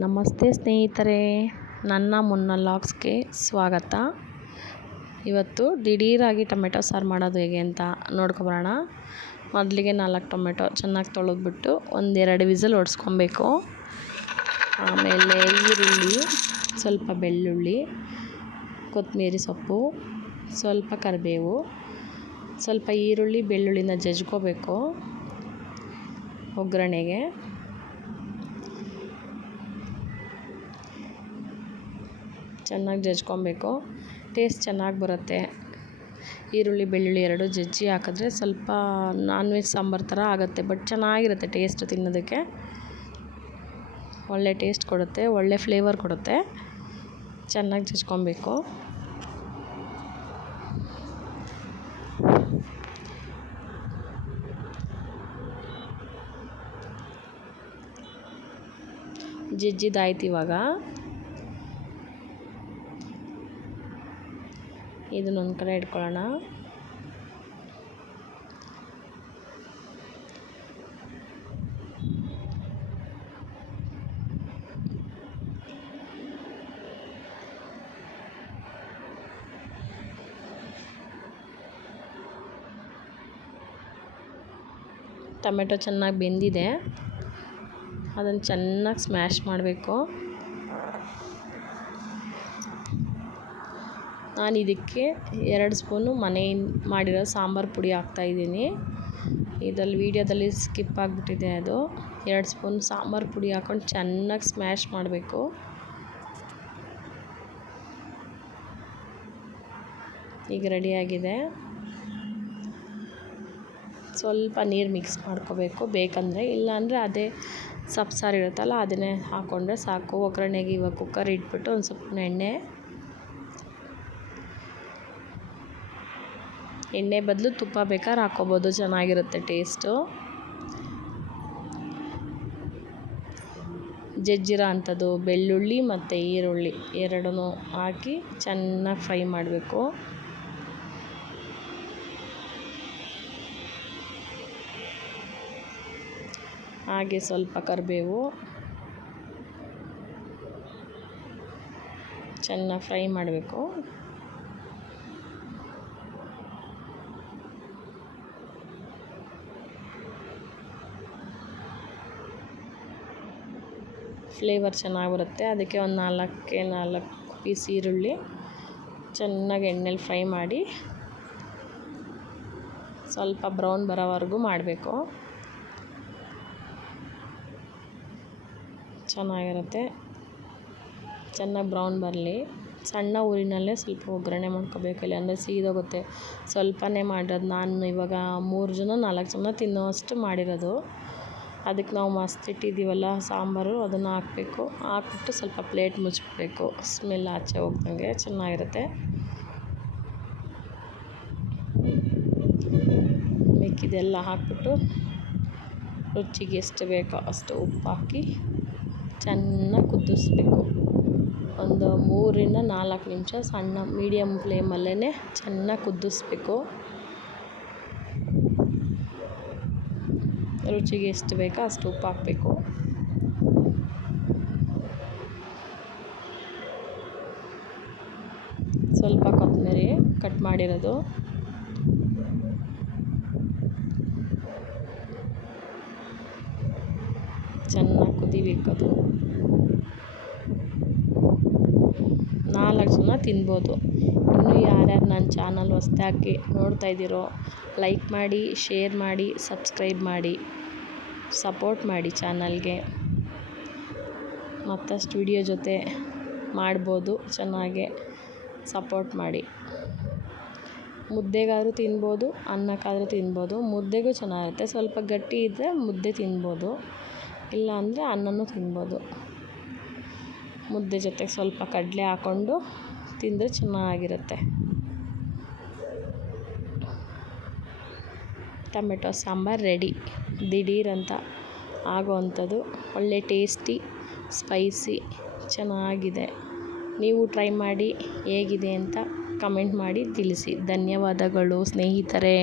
ನಮಸ್ತೆ ಸ್ನೇಹಿತರೆ, ನನ್ನ ಮುನ್ನ ಲಾಗ್ಸ್ಗೆ ಸ್ವಾಗತ. ಇವತ್ತು ದಿಢೀರಾಗಿ ಟೊಮೆಟೊ ಸಾರು ಮಾಡೋದು ಹೇಗೆ ಅಂತ ನೋಡ್ಕೊಬರೋಣ. ಮೊದಲಿಗೆ 4 ಟೊಮೆಟೊ ಚೆನ್ನಾಗಿ ತೊಳೆದ್ಬಿಟ್ಟು 1-2 ವಿಸಲ್ ಹೊಡ್ಸ್ಕೊಬೇಕು. ಆಮೇಲೆ ಈರುಳ್ಳಿ, ಸ್ವಲ್ಪ ಬೆಳ್ಳುಳ್ಳಿ, ಕೊತ್ತಂಬರಿ ಸೊಪ್ಪು, ಸ್ವಲ್ಪ ಕರಿಬೇವು, ಸ್ವಲ್ಪ ಈರುಳ್ಳಿ ಬೆಳ್ಳುಳ್ಳಿನ ಜಜ್ಕೋಬೇಕು ಒಗ್ಗರಣೆಗೆ. ಚೆನ್ನಾಗಿ ಜಜ್ಕೊಬೇಕು, ಟೇಸ್ಟ್ ಚೆನ್ನಾಗಿ ಬರುತ್ತೆ. ಈರುಳ್ಳಿ ಬೆಳ್ಳುಳ್ಳಿ ಎರಡು ಜಜ್ಜಿ ಹಾಕಿದ್ರೆ ಸ್ವಲ್ಪ ನಾನ್ ವೆಜ್ ಸಾಂಬಾರು ಥರ ಆಗುತ್ತೆ, ಬಟ್ ಚೆನ್ನಾಗಿರುತ್ತೆ ಟೇಸ್ಟ್. ತಿನ್ನೋದಕ್ಕೆ ಒಳ್ಳೆ ಟೇಸ್ಟ್ ಕೊಡುತ್ತೆ, ಒಳ್ಳೆ ಫ್ಲೇವರ್ ಕೊಡುತ್ತೆ. ಚೆನ್ನಾಗಿ ಜಜ್ಕೊಬೇಕು. ಜಜ್ಜಿದಾಯ್ತು. ಇವಾಗ ಇದನ್ನೊಂದು ಕಡೆ ಇಟ್ಕೊಳ್ಳೋಣ. ಟೊಮೆಟೊ ಚೆನ್ನಾಗಿ ಬೆಂದಿದೆ, ಅದನ್ನು ಚೆನ್ನಾಗಿ ಸ್ಮ್ಯಾಶ್ ಮಾಡಬೇಕು. ನಾನು ಇದಕ್ಕೆ 2 ಸ್ಪೂನು ಮನೆಯಿಂದ ಮಾಡಿರೋ ಸಾಂಬಾರು ಪುಡಿ ಹಾಕ್ತಾಯಿದ್ದೀನಿ. ಇದರಲ್ಲಿ ವೀಡಿಯೋದಲ್ಲಿ ಸ್ಕಿಪ್ ಆಗಿಬಿಟ್ಟಿದೆ ಅದು. 2 ಸ್ಪೂನ್ ಸಾಂಬಾರು ಪುಡಿ ಹಾಕ್ಕೊಂಡು ಚೆನ್ನಾಗಿ ಸ್ಮ್ಯಾಶ್ ಮಾಡಬೇಕು. ಈಗ ರೆಡಿಯಾಗಿದೆ. ಸ್ವಲ್ಪ ನೀರು ಮಿಕ್ಸ್ ಮಾಡ್ಕೋಬೇಕು ಬೇಕಂದರೆ, ಇಲ್ಲಾಂದರೆ ಅದೇ ಸಬ್ಸಾರು ಇರುತ್ತಲ್ಲ ಅದನ್ನೇ ಹಾಕ್ಕೊಂಡ್ರೆ ಸಾಕು. ಒಗ್ಗರಣೆಗೆ ಇವಾಗ ಕುಕ್ಕರ್ ಇಟ್ಬಿಟ್ಟು ಒಂದು ಸ್ವಲ್ಪ ಎಣ್ಣೆ ಬದಲು ತುಪ್ಪ ಬೇಕಾದ್ರೆ ಹಾಕ್ಕೋಬೋದು, ಚೆನ್ನಾಗಿರುತ್ತೆ ಟೇಸ್ಟು. ಜಜ್ಜಿರೋ ಅಂಥದ್ದು ಬೆಳ್ಳುಳ್ಳಿ ಮತ್ತು ಈರುಳ್ಳಿ ಎರಡನ್ನೂ ಹಾಕಿ ಚೆನ್ನಾಗಿ ಫ್ರೈ ಮಾಡಬೇಕು. ಹಾಗೆ ಸ್ವಲ್ಪ ಕರಿಬೇವು ಚೆನ್ನಾಗಿ ಫ್ರೈ ಮಾಡಬೇಕು. ಫ್ಲೇವರ್ ಚೆನ್ನಾಗಿ ಬರುತ್ತೆ. ಅದಕ್ಕೆ ಒಂದು 4 ಪೀಸ್ ಈರುಳ್ಳಿ ಚೆನ್ನಾಗಿ ಎಣ್ಣೆಲಿ ಫ್ರೈ ಮಾಡಿ ಸ್ವಲ್ಪ ಬ್ರೌನ್ ಬರೋವರೆಗೂ ಮಾಡಬೇಕು. ಚೆನ್ನಾಗಿರುತ್ತೆ. ಚೆನ್ನಾಗಿ ಬ್ರೌನ್ ಬರಲಿ. ಸಣ್ಣ ಊರಿನಲ್ಲೇ ಸ್ವಲ್ಪ ಒಗ್ಗರಣೆ ಮಾಡ್ಕೋಬೇಕು, ಇಲ್ಲಾಂದರೆ ಸೀದೋಗುತ್ತೆ. ಸ್ವಲ್ಪನೇ ಮಾಡಿರೋದು, ನಾನು ಇವಾಗ 3 ಜನ 4 ಜನ ತಿನ್ನೋವಷ್ಟು ಮಾಡಿರೋದು. ಅದಕ್ಕೆ ನಾವು ಮಸ್ತ್ ಇಟ್ಟಿದ್ದೀವಲ್ಲ ಸಾಂಬಾರು, ಅದನ್ನು ಹಾಕಬೇಕು. ಹಾಕ್ಬಿಟ್ಟು ಸ್ವಲ್ಪ ಪ್ಲೇಟ್ ಮುಚ್ಚಬೇಕು, ಸ್ಮೆಲ್ ಆಚೆ ಹೋಗ್ದಂಗೆ ಚೆನ್ನಾಗಿರುತ್ತೆ. ಮಿಕ್ಕಿದೆಲ್ಲ ಹಾಕ್ಬಿಟ್ಟು ರುಚಿಗೆ ಎಷ್ಟು ಬೇಕೋ ಅಷ್ಟು ಉಪ್ಪು ಹಾಕಿ ಚೆನ್ನಾಗಿ ಕುದಿಸ್ಬೇಕು. ಒಂದು 3-4 ನಿಮಿಷ ಸಣ್ಣ ಮೀಡಿಯಮ್ ಫ್ಲೇಮಲ್ಲೇ ಚೆನ್ನಾಗಿ ಕುದಿಸ್ಬೇಕು. ರುಚಿಗೆ ಎಷ್ಟು ಬೇಕೋ ಅಷ್ಟು ಉಪ್ಪು ಹಾಕಬೇಕು. ಸ್ವಲ್ಪ ಕೊತ್ತಂಬರಿ ಕಟ್ ಮಾಡಿರೋದು, ಚೆನ್ನಾಗಿ ಕುದಿಬೇಕದು. 4 ಜನ ತಿನ್ಬೋದು. ಇನ್ನೂ ಯಾರ್ಯಾರು ನನ್ನ ಚಾನಲ್ ಹೊಸ್ದಾಗಿ ನೋಡ್ತಾ ಇದ್ದೀರೋ ಲೈಕ್ ಮಾಡಿ, ಶೇರ್ ಮಾಡಿ, ಸಬ್ಸ್ಕ್ರೈಬ್ ಮಾಡಿ, ಸಪೋರ್ಟ್ ಮಾಡಿ ಚಾನಲ್ಗೆ. ಮತ್ತಷ್ಟು ವಿಡಿಯೋ ಜೊತೆ ಮಾಡ್ಬೋದು, ಚೆನ್ನಾಗೆ ಸಪೋರ್ಟ್ ಮಾಡಿ. ಮುದ್ದೆಗಾದರೂ ತಿನ್ಬೋದು, ಅನ್ನಕ್ಕಾದರೂ ತಿನ್ಬೋದು. ಮುದ್ದೆಗೂ ಚೆನ್ನಾಗಿರುತ್ತೆ. ಸ್ವಲ್ಪ ಗಟ್ಟಿ ಇದ್ದರೆ ಮುದ್ದೆ ತಿನ್ಬೋದು, ಇಲ್ಲ ಅಂದರೆ ಅನ್ನನೂ ತಿನ್ಬೋದು. ಮುದ್ದೆ ಜೊತೆಗೆ ಸ್ವಲ್ಪ ಕಡಲೆ ಹಾಕ್ಕೊಂಡು ತಿಂದರೆ ಚೆನ್ನಾಗಿರುತ್ತೆ. Tomato sambar ready. ದಿಢೀರಂತ ಆಗೋವಂಥದ್ದು, ಒಳ್ಳೆ ಟೇಸ್ಟಿ, ಸ್ಪೈಸಿ, ಚೆನ್ನಾಗಿದೆ. ನೀವು ಟ್ರೈ ಮಾಡಿ ಹೇಗಿದೆ ಅಂತ ಕಮೆಂಟ್ ಮಾಡಿ ತಿಳಿಸಿ. ಧನ್ಯವಾದಗಳು ಸ್ನೇಹಿತರೆ.